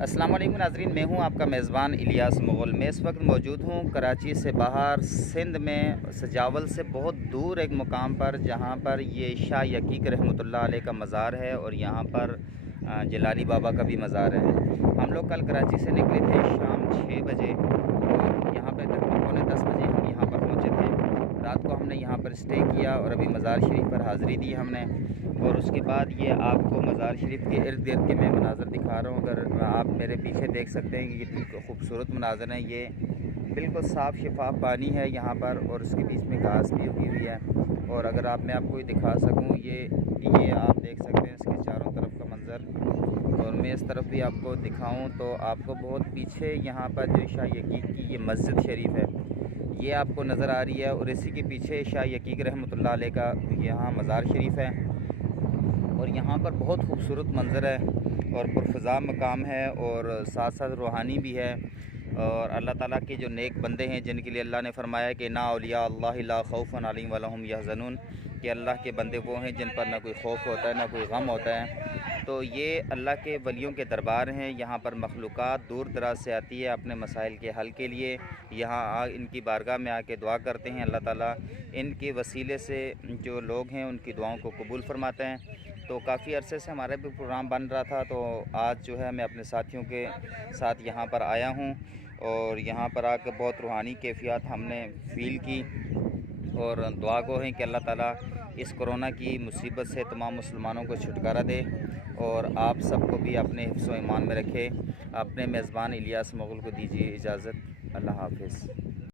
अस्सलाम वालेकुम नाज़रीन, मैं हूं आपका मेज़बान इलियास मुग़ल। मैं इस वक्त मौजूद हूं कराची से बाहर सिंध में सजावल से बहुत दूर एक मुकाम पर, जहां पर ये शाह यकीक रहमतुल्लाह अलैह का मज़ार है और यहां पर जलाली बाबा का भी मज़ार है। हम लोग कल कराची से निकले थे शाम 6 बजे और यहाँ पर तकरीबन पौने 10 बजे हम यहाँ पर पहुँचे थे। रात को हमने यहाँ पर स्टे किया और अभी मज़ार शरीफ पर हाज़िरी दी हमने। और उसके बाद ये आपको मज़ार शरीफ के इर्द गिर्द के मैं मनाज़र दिखा रहा हूँ। अगर आप मेरे पीछे देख सकते हैं कि कितनी खूबसूरत मनाज़र हैं। ये बिल्कुल साफ़ शफाफ पानी है यहाँ पर और उसके बीच में घास भी उगी हुई है। और अगर मैं आपको दिखा सकूँ, ये आप देख सकते हैं इसके चारों तरफ का मंज़र। और मैं इस तरफ भी आपको दिखाऊँ तो आपको बहुत पीछे यहाँ पर जो शाह यकीक की ये मस्जिद शरीफ है ये आपको नज़र आ रही है। और इसी के पीछे शाह यकीक रहमतुल्लाह अलैह का यहाँ मज़ार शरीफ है और यहाँ पर बहुत खूबसूरत मंज़र है और पुरफ़ज़ा मकाम है और साथ साथ रूहानी भी है। और अल्लाह ताला के जो नेक बंदे हैं जिनके लिए अल्लाह ने फरमाया कि ना औलिया अल्लाह ला खौफ़ुन अलैहिम वला हुम यहज़नून, कि अल्लाह के बंदे वो हैं जिन पर ना कोई खौफ होता है ना कोई गम होता है। तो ये अल्लाह के वलियों के दरबार हैं। यहाँ पर मखलूक़ात दूर दराज से आती है अपने मसाइल के हल के लिए। यहाँ इनकी बारगाह में आके दुआ करते हैं। अल्लाह ताला इनके वसीले से जो लोग हैं उनकी दुआओं को कबूल फरमाते हैं। तो काफ़ी अरसे से हमारा भी प्रोग्राम बन रहा था, तो आज जो है मैं अपने साथियों के साथ यहाँ पर आया हूँ और यहाँ पर आकर बहुत रूहानी कैफियत हमने फ़ील की। और दुआ गो हैं कि अल्लाह ताला इस कोरोना की मुसीबत से तमाम मुसलमानों को छुटकारा दे और आप सबको भी अपने हिफ्ज़ व ईमान में रखे। अपने मेज़बान इलियास मुग़ल को दीजिए इजाज़त। अल्लाह हाफ़िज़।